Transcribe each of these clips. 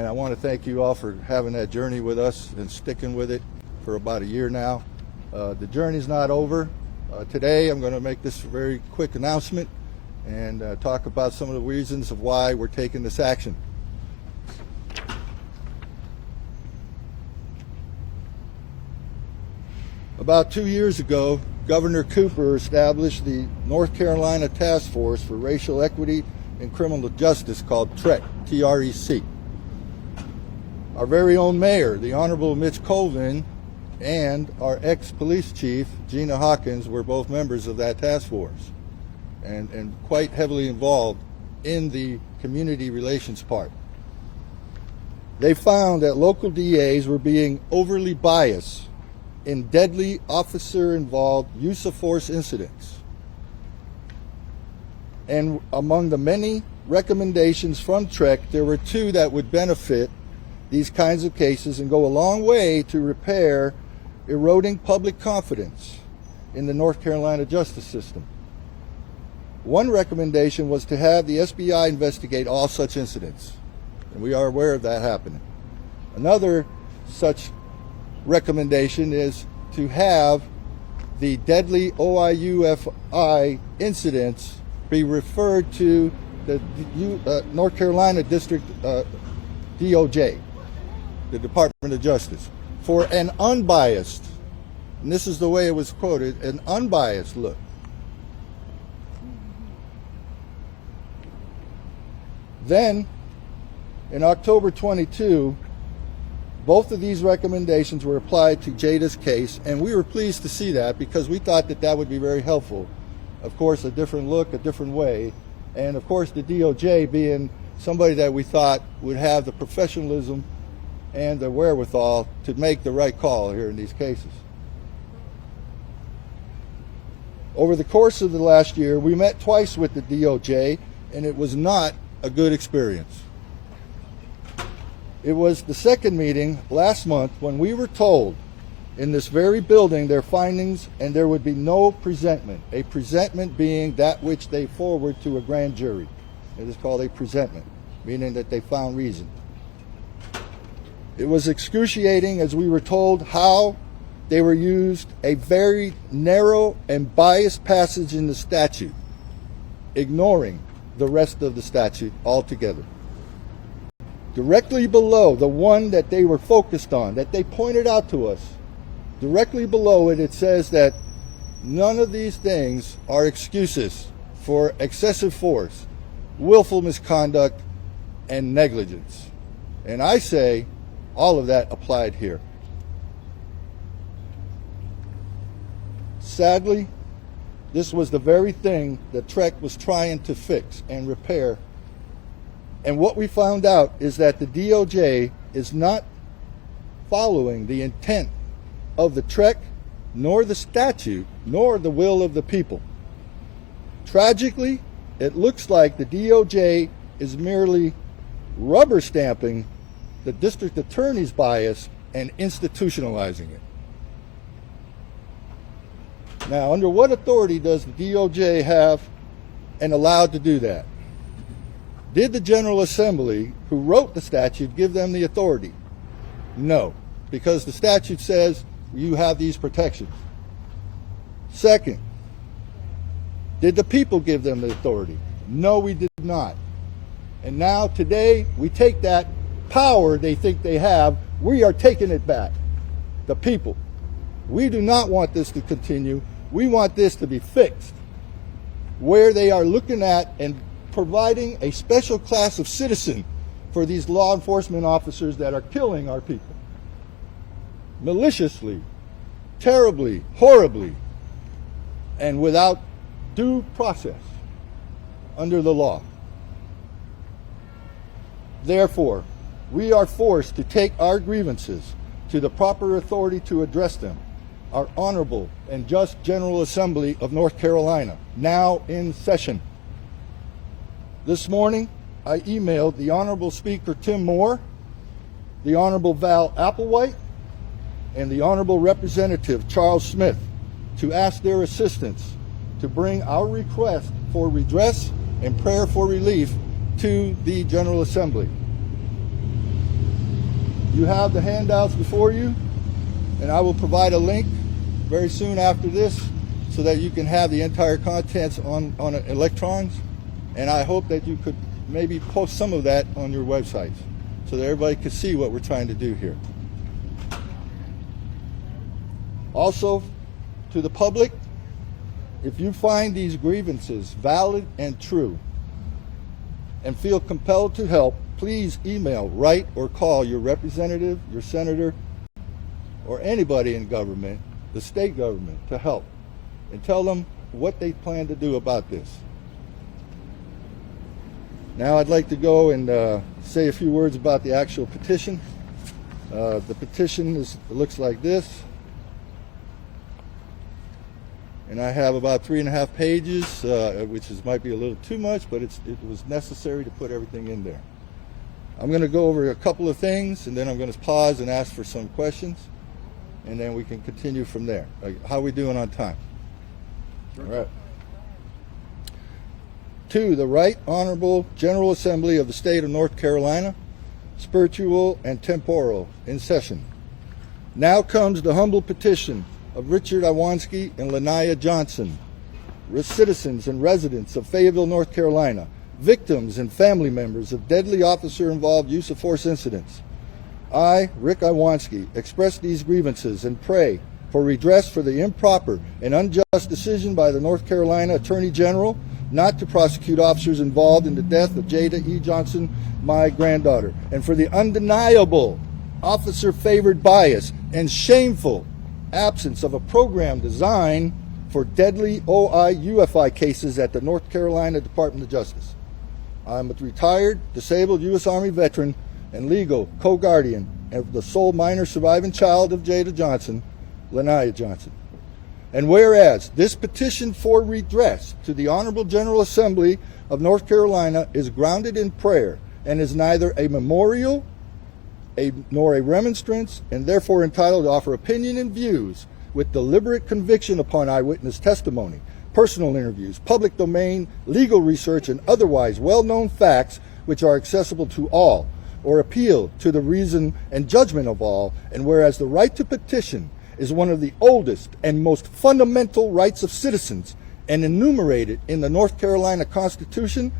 And I want to thank you all for having that journey with us and sticking with it for about a year now. The journey's not over. Today I'm going to make this very quick announcement and talk about some of the reasons of why we're taking this action. About 2 years ago, Governor Cooper established the North Carolina Task Force for Racial Equity and Criminal Justice called TREC, T-R-E-C. Our very own mayor, the Honorable Mitch Colvin, and our ex-police chief, Gina Hawkins, were both members of that task force and quite heavily involved in the community relations part. They found that local DAs were being overly biased in deadly officer-involved use of force incidents. And among the many recommendations from TREC, there were two that would benefit these kinds of cases and go a long way to repair eroding public confidence in the North Carolina justice system. One recommendation was to have the SBI investigate all such incidents, and we are aware of that happening. Another such recommendation is to have the deadly OIUFI incidents be referred to the North Carolina District DOJ, the Department of Justice, for an unbiased, and this is the way it was quoted, an unbiased look. Then, in October 22, both of these recommendations were applied to Jada's case, and we were pleased to see that because we thought that that would be very helpful. Of course, a different look, a different way, and of course the DOJ being somebody that we thought would have the professionalism and the wherewithal to make the right call here in these cases. Over the course of the last year, we met twice with the DOJ, and it was not a good experience. It was the second meeting last month when we were told in this very building their findings and there would be no presentment, a presentment being that which they forward to a grand jury. It is called a presentment, meaning that they found reason. It was excruciating as we were told how they were used a very narrow and biased passage in the statute, ignoring the rest of the statute altogether. Directly below the one that they were focused on, that they pointed out to us, directly below it, it says that none of these things are excuses for excessive force, willful misconduct, and negligence. And I say all of that applied here. Sadly, this was the very thing that TREC was trying to fix and repair. And what we found out is that the DOJ is not following the intent of the TREC, nor the statute, nor the will of the people. Tragically, it looks like the DOJ is merely rubber stamping the district attorney's bias and institutionalizing it. Now, under what authority does the DOJ have and allowed to do that? Did the General Assembly, who wrote the statute, give them the authority? No, because the statute says you have these protections. Second, did the people give them the authority? No, we did not. And now, today, we take that power they think they have, we are taking it back. The people. We do not want this to continue. We want this to be fixed, where they are looking at and providing a special class of citizen for these law enforcement officers that are killing our people. Maliciously, terribly, horribly, and without due process under the law. Therefore, we are forced to take our grievances to the proper authority to address them, our honorable and just General Assembly of North Carolina, now in session. This morning, I emailed the Honorable Speaker Tim Moore, the Honorable Val Applewhite, and the Honorable Representative Charles Smith to ask their assistance to bring our request for redress and prayer for relief to the General Assembly. You have the handouts before you, and I will provide a link very soon after this so that you can have the entire contents on electrons. And I hope that you could maybe post some of that on your websites so that everybody can see what we're trying to do here. Also, to the public, if you find these grievances valid and true and feel compelled to help, please email, write, or call your representative, your senator, or anybody in government, the state government, to help, and tell them what they plan to do about this. Now I'd like to go and say a few words about the actual petition. The petition looks like this. And I have about 3.5 pages, which might be a little too much, but it was necessary to put everything in there. I'm going to go over a couple of things, and then I'm going to pause and ask for some questions, and then we can continue from there. How are we doing on time? Sure. All right. To the Right Honorable General Assembly of the State of North Carolina, spiritual and temporal, in session. Now comes the humble petition of Richard Iwanski and Jada Johnson, citizens and residents of Fayetteville, North Carolina, victims and family members of deadly officer-involved use of force incidents. I, Rick Iwanski, express these grievances and pray for redress for the improper and unjust decision by the North Carolina Attorney General not to prosecute officers involved in the death of Jada E. Johnson, my granddaughter, and for the undeniable officer-favored bias and shameful absence of a program designed for deadly OI-UFI cases at the North Carolina Department of Justice. I'm a retired, disabled U.S. Army veteran and legal co-guardian of the sole minor surviving child of Jada Johnson, Jada Johnson. And whereas this petition for redress to the Honorable General Assembly of North Carolina is grounded in prayer and is neither a memorial nor a remonstrance, and therefore entitled to offer opinion and views with deliberate conviction upon eyewitness testimony, personal interviews, public domain, legal research, and otherwise well-known facts which are accessible to all, or appeal to the reason and judgment of all, and whereas the right to petition is one of the oldest and most fundamental rights of citizens and enumerated in the North Carolina Constitution,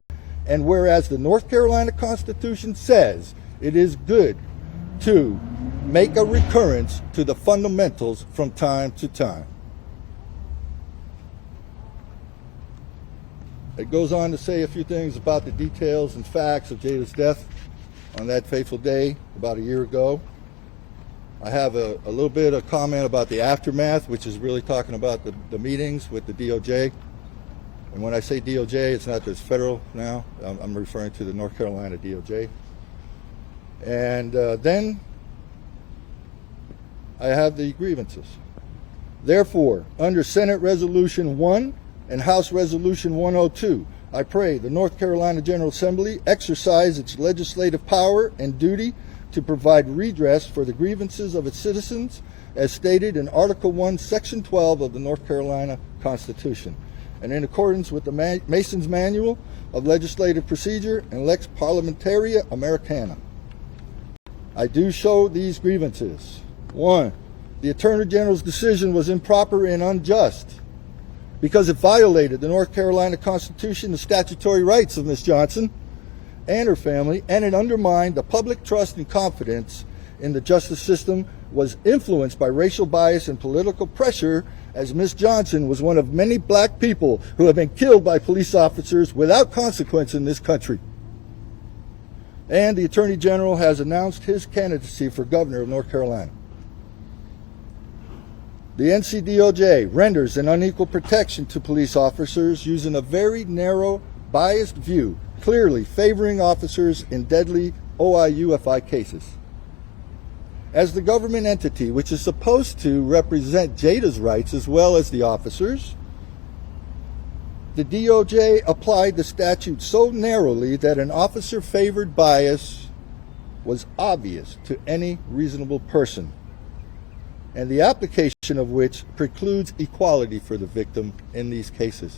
and whereas the North Carolina Constitution says it is good to make a recurrence to the fundamentals from time to time. It goes on to say a few things about the details and facts of Jada's death on that fateful day about a year ago. I have a little bit of comment about the aftermath, which is really talking about the meetings with the DOJ. And when I say DOJ, it's not just federal now. I'm referring to the North Carolina DOJ. And then I have the grievances. Therefore, under Senate Resolution 1 and House Resolution 102, I pray the North Carolina General Assembly exercise its legislative power and duty to provide redress for the grievances of its citizens as stated in Article 1, Section 12 of the North Carolina Constitution, and in accordance with the Mason's Manual of Legislative Procedure and Lex Parliamentaria Americana. I do show these grievances. 1, the Attorney General's decision was improper and unjust because it violated the North Carolina Constitution, the statutory rights of Ms. Johnson and her family, and it undermined the public trust and confidence in the justice system, was influenced by racial bias and political pressure, as Ms. Johnson was one of many black people who have been killed by police officers without consequence in this country. And the Attorney General has announced his candidacy for governor of North Carolina. The NCDOJ renders an unequal protection to police officers using a very narrow, biased view, clearly favoring officers in deadly OI-UFI cases. As the government entity which is supposed to represent Jada's rights as well as the officers, the DOJ applied the statute so narrowly that an officer-favored bias was obvious to any reasonable person, and the application of which precludes equality for the victim in these cases.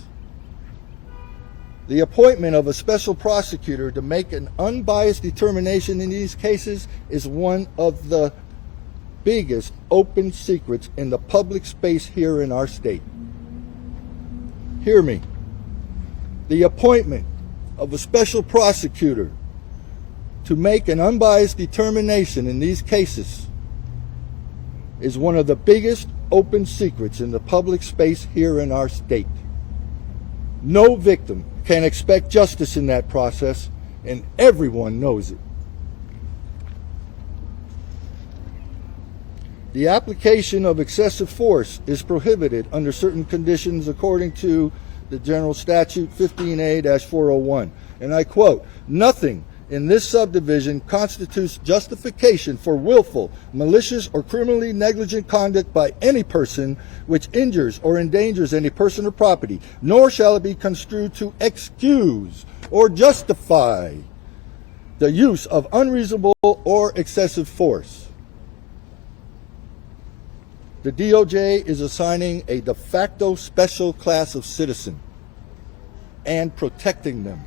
The appointment of a special prosecutor to make an unbiased determination in these cases is one of the biggest open secrets in the public space here in our state. Hear me. The appointment of a special prosecutor to make an unbiased determination in these cases is one of the biggest open secrets in the public space here in our state. No victim can expect justice in that process, and everyone knows it. The application of excessive force is prohibited under certain conditions according to the General Statute 15A-401. And I quote, "Nothing in this subdivision constitutes justification for willful, malicious, or criminally negligent conduct by any person which injures or endangers any person or property, nor shall it be construed to excuse or justify the use of unreasonable or excessive force." The DOJ is assigning a de facto special class of citizen and protecting them.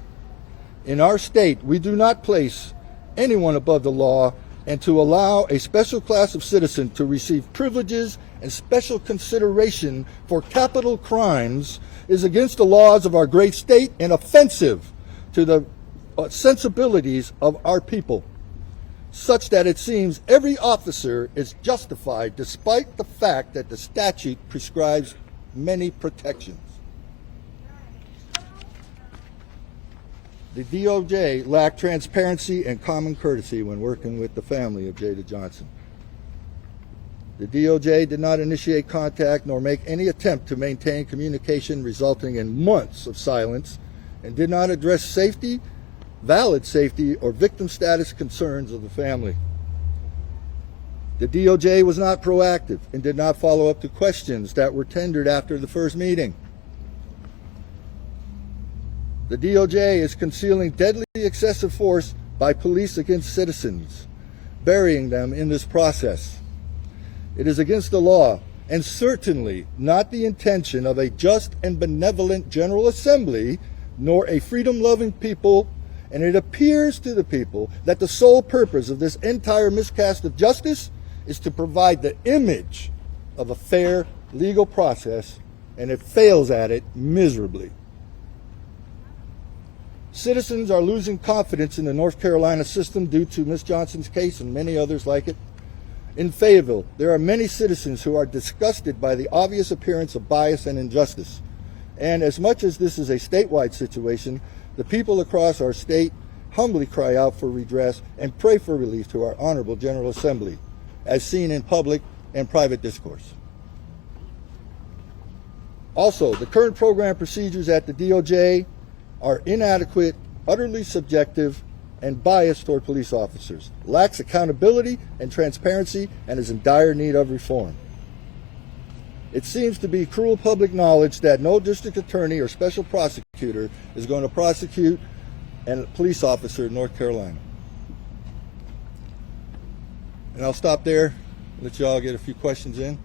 In our state, we do not place anyone above the law, and to allow a special class of citizen to receive privileges and special consideration for capital crimes is against the laws of our great state and offensive to the sensibilities of our people, such that it seems every officer is justified despite the fact that the statute prescribes many protections. The DOJ lacked transparency and common courtesy when working with the family of Jada Johnson. The DOJ did not initiate contact nor make any attempt to maintain communication, resulting in months of silence, and did not address safety, valid safety, or victim status concerns of the family. The DOJ was not proactive and did not follow up to questions that were tendered after the first meeting. The DOJ is concealing deadly excessive force by police against citizens, burying them in this process. It is against the law and certainly not the intention of a just and benevolent General Assembly, nor a freedom-loving people, and it appears to the people that the sole purpose of this entire miscast of justice is to provide the image of a fair legal process, and it fails at it miserably. Citizens are losing confidence in the North Carolina system due to Ms. Johnson's case and many others like it. In Fayetteville, there are many citizens who are disgusted by the obvious appearance of bias and injustice. And as much as this is a statewide situation, the people across our state humbly cry out for redress and pray for relief to our Honorable General Assembly, as seen in public and private discourse. Also, the current program procedures at the DOJ are inadequate, utterly subjective, and biased toward police officers, lacks accountability and transparency, and is in dire need of reform. It seems to be cruel public knowledge that no district attorney or special prosecutor is going to prosecute a police officer in North Carolina. And I'll stop there, let you all get a few questions in.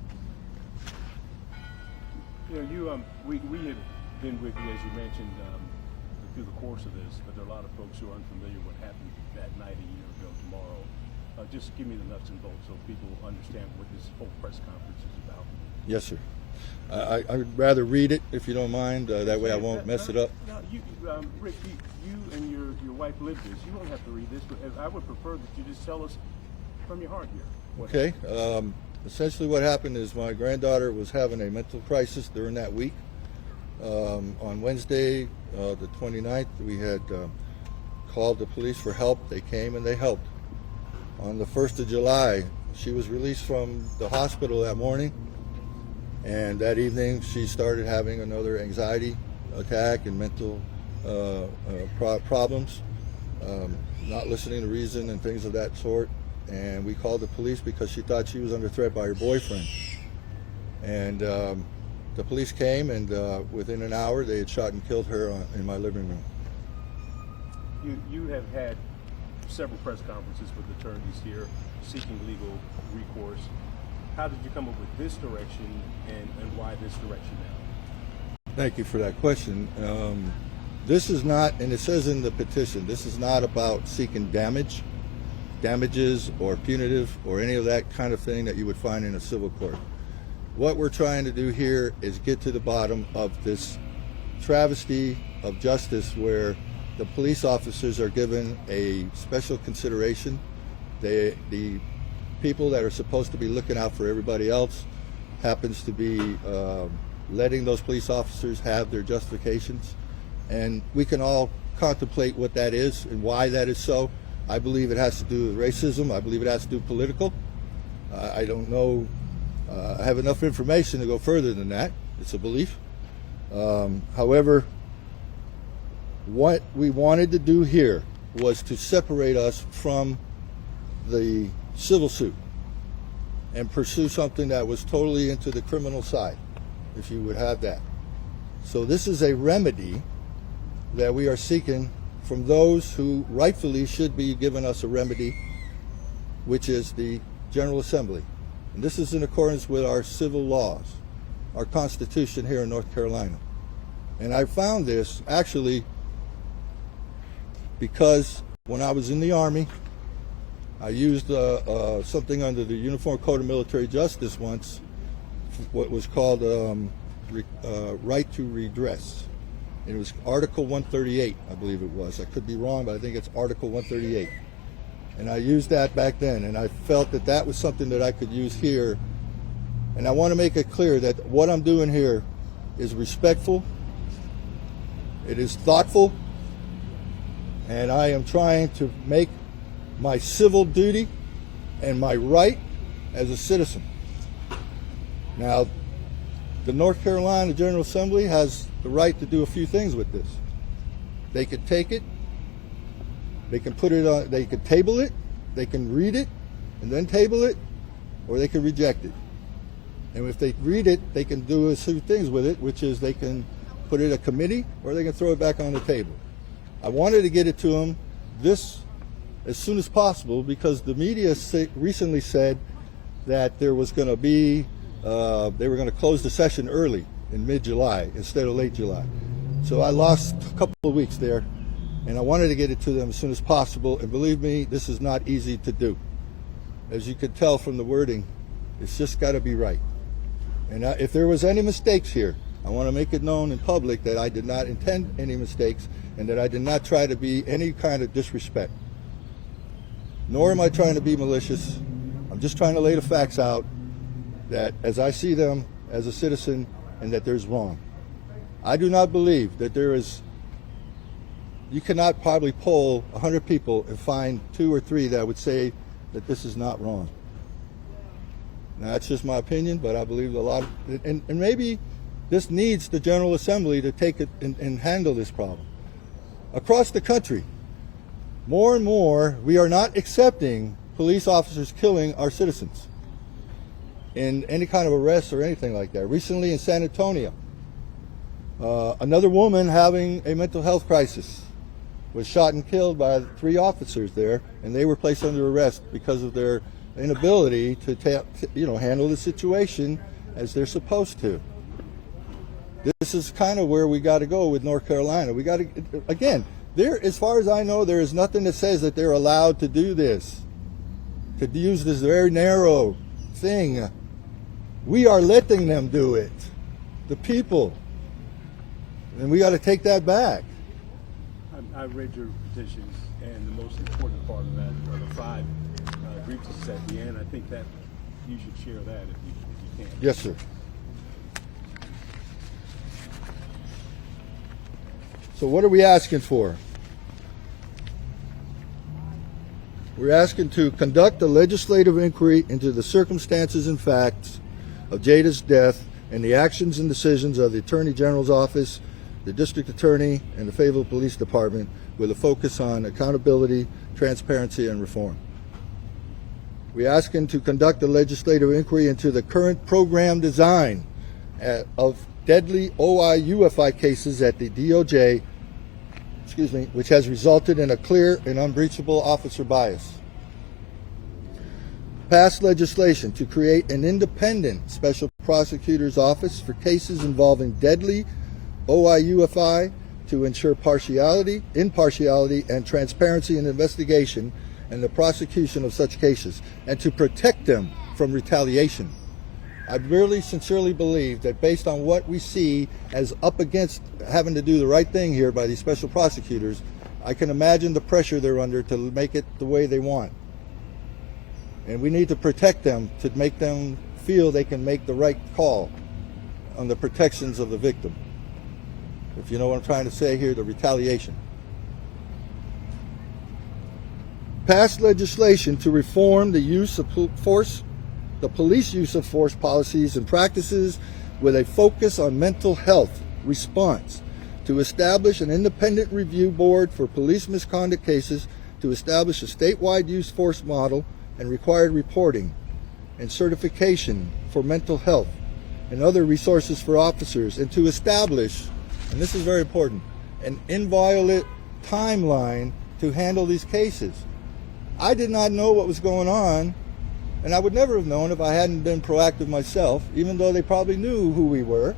We have been with you, as you mentioned, through the course of this, but there are a lot of folks who are unfamiliar with what happened that night a year ago tomorrow. Just give me the nuts and bolts so people understand what this whole press conference is about. Yes, sir. I would rather read it, if you don't mind. That way I won't mess it up. No, Rick, you and your wife lived this. You don't have to read this, but I would prefer that you just tell us from your heart here. Okay. Essentially what happened is my granddaughter was having a mental crisis during that week. On Wednesday, the 29th, we had called the police for help. They came and they helped. On the 1st of July, she was released from the hospital that morning, and that evening she started having another anxiety attack and mental problems, not listening to reason and things of that sort. And we called the police because she thought she was under threat by her boyfriend. And the police came, and within an hour they had shot and killed her in my living room. You have had several press conferences with attorneys here seeking legal recourse. How did you come up with this direction, and why this direction now? Thank you for that question. This is not, and it says in the petition, this is not about seeking damages or punitive or any of that kind of thing that you would find in a civil court. What we're trying to do here is get to the bottom of this travesty of justice where the police officers are given a special consideration. The people that are supposed to be looking out for everybody else happens to be letting those police officers have their justifications. And we can all contemplate what that is and why that is so. I believe it has to do with racism. I believe it has to do political. I don't know. I have enough information to go further than that. It's a belief. However, what we wanted to do here was to separate us from the civil suit and pursue something that was totally into the criminal side, if you would have that. So this is a remedy that we are seeking from those who rightfully should be giving us a remedy, which is the General Assembly. And this is in accordance with our civil laws, our Constitution here in North Carolina. And I found this actually because when I was in the Army, I used something under the Uniform Code of Military Justice once, what was called right to redress. It was Article 138, I believe it was. I could be wrong, but I think it's Article 138. And I used that back then, and I felt that that was something that I could use here. And I want to make it clear that what I'm doing here is respectful, it is thoughtful, and I am trying to make my civil duty and my right as a citizen. Now, the North Carolina General Assembly has the right to do a few things with this. They could take it, they can put it on, they could table it, they can read it and then table it, or they can reject it. And if they read it, they can do a few things with it, which is they can put it in a committee or they can throw it back on the table. I wanted to get it to them this as soon as possible because the media recently said that there was going to be, they were going to close the session early in mid-July instead of late July. So I lost a couple of weeks there, and I wanted to get it to them as soon as possible. And believe me, this is not easy to do. As you could tell from the wording, it's just got to be right. And if there was any mistakes here, I want to make it known in public that I did not intend any mistakes and that I did not try to be any kind of disrespect. Nor am I trying to be malicious. I'm just trying to lay the facts out that as I see them as a citizen and that there's wrong. I do not believe that there is, you cannot probably poll 100 people and find 2 or 3 that would say that this is not wrong. Now, that's just my opinion, but I believe a lot of, and maybe this needs the General Assembly to take it and handle this problem. Across the country, more and more, we are not accepting police officers killing our citizens in any kind of arrest or anything like that. Recently in San Antonio, another woman having a mental health crisis was shot and killed by 3 officers there, and they were placed under arrest because of their inability to handle the situation as they're supposed to. This is kind of where we got to go with North Carolina. We got to, again, there, as far as I know, there is nothing that says that they're allowed to do this, to use this very narrow thing. We are letting them do it, the people, and we got to take that back. I read your petitions, and the most important part of that are the 5 grievances at the end. I think that you should share that if you can. Yes, sir. So what are we asking for? We're asking to conduct a legislative inquiry into the circumstances and facts of Jada's death and the actions and decisions of the Attorney General's office, the District Attorney, and the Fayetteville Police Department with a focus on accountability, transparency, and reform. We're asking to conduct a legislative inquiry into the current program design of deadly OIUFI cases at the DOJ, which has resulted in a clear and unbreachable officer bias. Pass legislation to create an independent special prosecutor's office for cases involving deadly OIUFI to ensure impartiality, and transparency in investigation and the prosecution of such cases, and to protect them from retaliation. I really sincerely believe that based on what we see as up against having to do the right thing here by these special prosecutors, I can imagine the pressure they're under to make it the way they want. And we need to protect them to make them feel they can make the right call on the protections of the victim. If you know what I'm trying to say here, the retaliation. Passed legislation to reform the use of force, the police use of force policies and practices with a focus on mental health response, to establish an independent review board for police misconduct cases, to establish a statewide use force model and required reporting and certification for mental health and other resources for officers, and to establish, and this is very important, an inviolate timeline to handle these cases. I did not know what was going on, and I would never have known if I hadn't been proactive myself, even though they probably knew who we were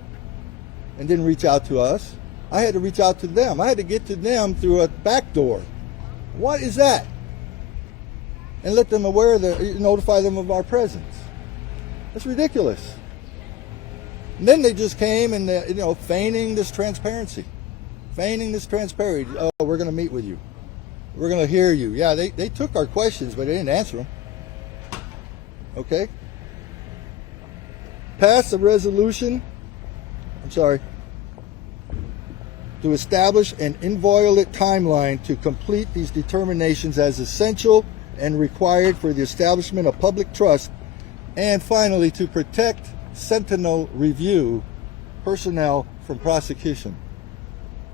and didn't reach out to us. I had to reach out to them. I had to get to them through a back door. What is that? And let them notify them of our presence. That's ridiculous. And then they just came and, feigning this transparency. Oh, we're going to meet with you. We're going to hear you. Yeah, they took our questions, but they didn't answer them. Okay? Pass a resolution, to establish an inviolate timeline to complete these determinations as essential and required for the establishment of public trust, and finally to protect Sentinel Review personnel from prosecution.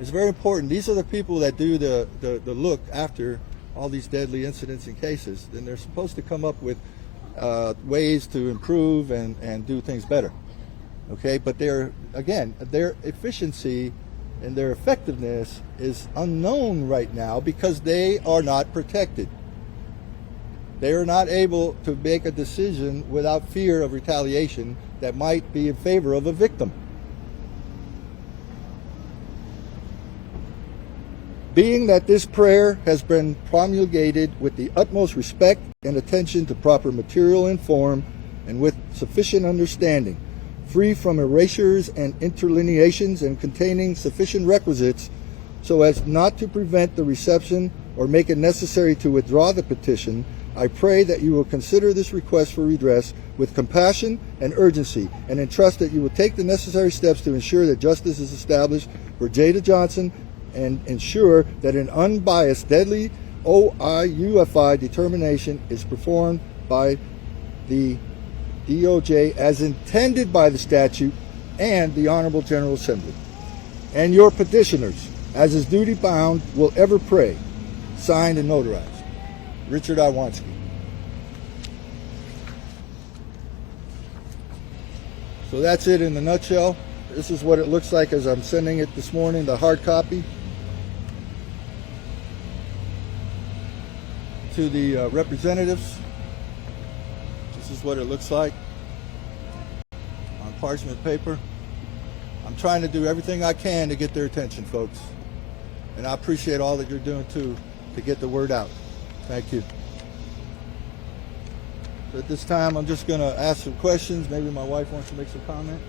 It's very important. These are the people that do the look after all these deadly incidents and cases, and they're supposed to come up with ways to improve and do things better. Okay, but their efficiency and their effectiveness is unknown right now because they are not protected. They are not able to make a decision without fear of retaliation that might be in favor of a victim. Being that this prayer has been promulgated with the utmost respect and attention to proper material and form, and with sufficient understanding, free from erasures and interlineations, and containing sufficient requisites so as not to prevent the reception or make it necessary to withdraw the petition, I pray that you will consider this request for redress with compassion and urgency, and entrust that you will take the necessary steps to ensure that justice is established for Jada Johnson, and ensure that an unbiased, deadly OIUFI determination is performed by the DOJ as intended by the statute and the Honorable General Assembly. And your petitioners, as is duty bound, will ever pray. Signed and notarized. Richard Iwanski. So that's it in a nutshell. This is what it looks like as I'm sending it this morning, the hard copy, to the representatives. This is what it looks like on parchment paper. I'm trying to do everything I can to get their attention, folks. And I appreciate all that you're doing, too, to get the word out. Thank you. So at this time, I'm just going to ask some questions. Maybe my wife wants to make some comments.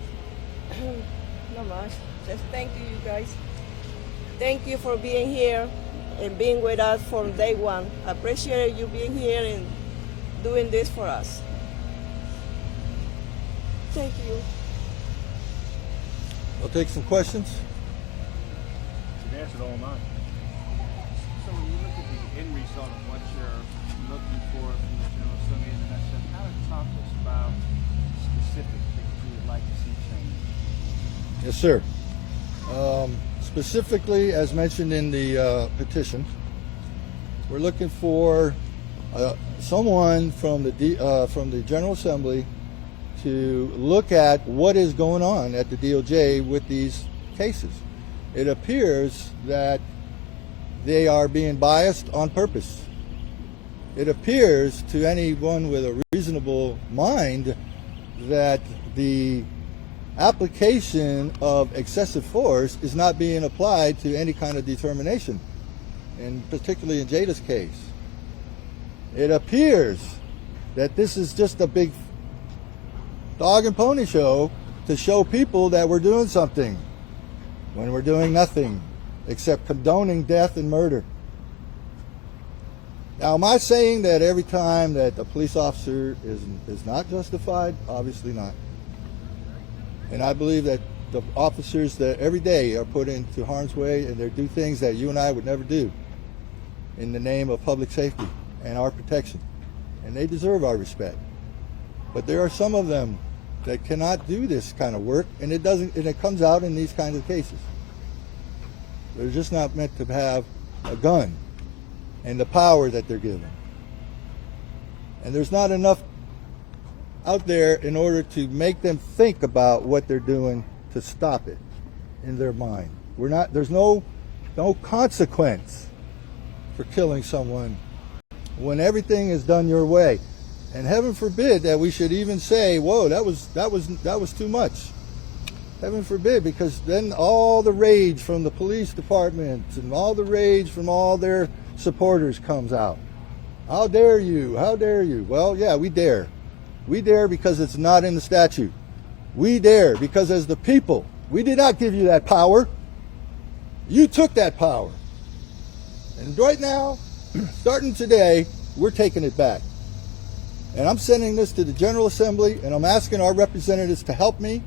Not much. Just thank you, you guys. Thank you for being here and being with us from day one. I appreciate you being here and doing this for us. Thank you. I'll take some questions. You've answered all mine. So when you look at the end result of what you're looking for from the General Assembly and that stuff, how to talk to us about specific things you would like to see changed? Yes, sir. Specifically, as mentioned in the petition, we're looking for someone from the General Assembly to look at what is going on at the DOJ with these cases. It appears that they are being biased on purpose. It appears to anyone with a reasonable mind that the application of excessive force is not being applied to any kind of determination, and particularly in Jada's case. It appears that this is just a big dog and pony show to show people that we're doing something when we're doing nothing except condoning death and murder. Now, am I saying that every time that a police officer is not justified? Obviously not. And I believe that the officers that every day are put into harm's way and they do things that you and I would never do in the name of public safety and our protection. And they deserve our respect. But there are some of them that cannot do this kind of work, and it comes out in these kinds of cases. They're just not meant to have a gun and the power that they're given. And there's not enough out there in order to make them think about what they're doing to stop it in their mind. There's no consequence for killing someone when everything is done your way. And heaven forbid that we should even say, whoa, that was too much. Heaven forbid, because then all the rage from the police department and all the rage from all their supporters comes out. How dare you? How dare you? Well, yeah, we dare. We dare because it's not in the statute. We dare because as the people, we did not give you that power. You took that power. And right now, starting today, we're taking it back. And I'm sending this to the General Assembly, and I'm asking our representatives to help me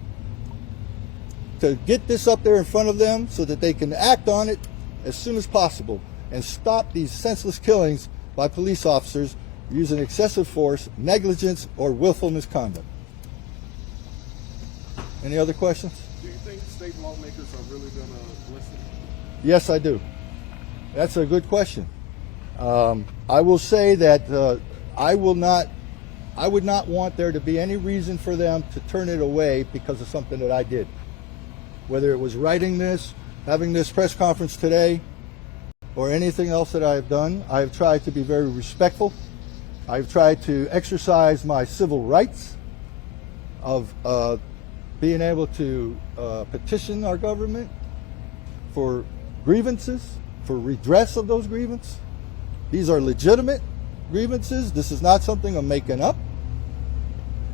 to get this up there in front of them so that they can act on it as soon as possible and stop these senseless killings by police officers using excessive force, negligence, or willful misconduct. Any other questions? Do you think state lawmakers are really going to listen? Yes, I do. That's a good question. I will say that I would not want there to be any reason for them to turn it away because of something that I did. Whether it was writing this, having this press conference today, or anything else that I have done, I have tried to be very respectful. I've tried to exercise my civil rights of being able to petition our government for grievances, for redress of those grievances. These are legitimate grievances. This is not something I'm making up.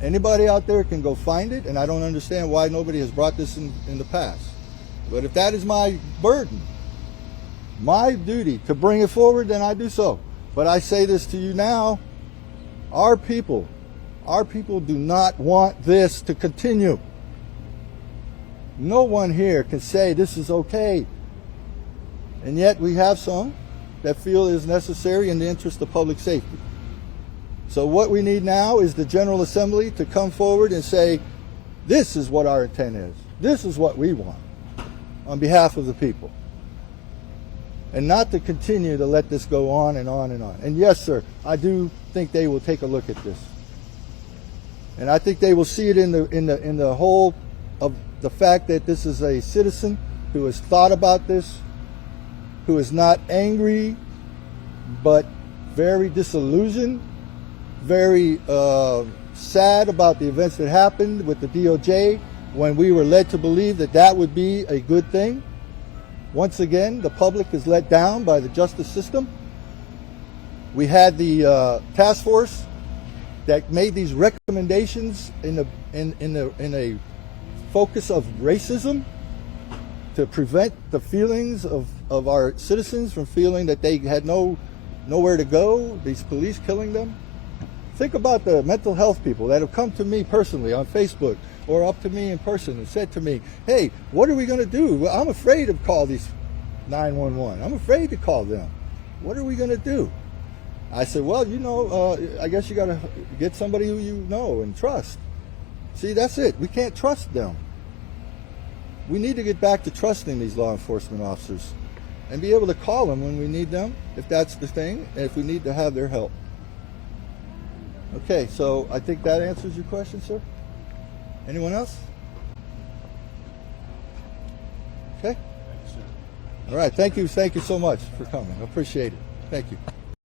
Anybody out there can go find it, and I don't understand why nobody has brought this in the past. But if that is my burden, my duty to bring it forward, then I do so. But I say this to you now, our people do not want this to continue. No one here can say this is okay. And yet we have some that feel it is necessary in the interest of public safety. So what we need now is the General Assembly to come forward and say, this is what our intent is. This is what we want on behalf of the people. And not to continue to let this go on and on and on. And yes, sir, I do think they will take a look at this. And I think they will see it in the whole of the fact that this is a citizen who has thought about this, who is not angry, but very disillusioned, very sad about the events that happened with the DOJ when we were led to believe that that would be a good thing. Once again, the public is let down by the justice system. We had the task force that made these recommendations in a focus of racism to prevent the feelings of our citizens from feeling that they had nowhere to go, these police killing them. Think about the mental health people that have come to me personally on Facebook or up to me in person and said to me, hey, what are we going to do? Well, I'm afraid to call these 911. I'm afraid to call them. What are we going to do? I said, well, I guess you got to get somebody who you know and trust. See, that's it. We can't trust them. We need to get back to trusting these law enforcement officers and be able to call them when we need them, if that's the thing, and if we need to have their help. Okay, so I think that answers your question, sir. Anyone else? Okay. Thanks, sir. All right. Thank you so much for coming. I appreciate it. Thank you.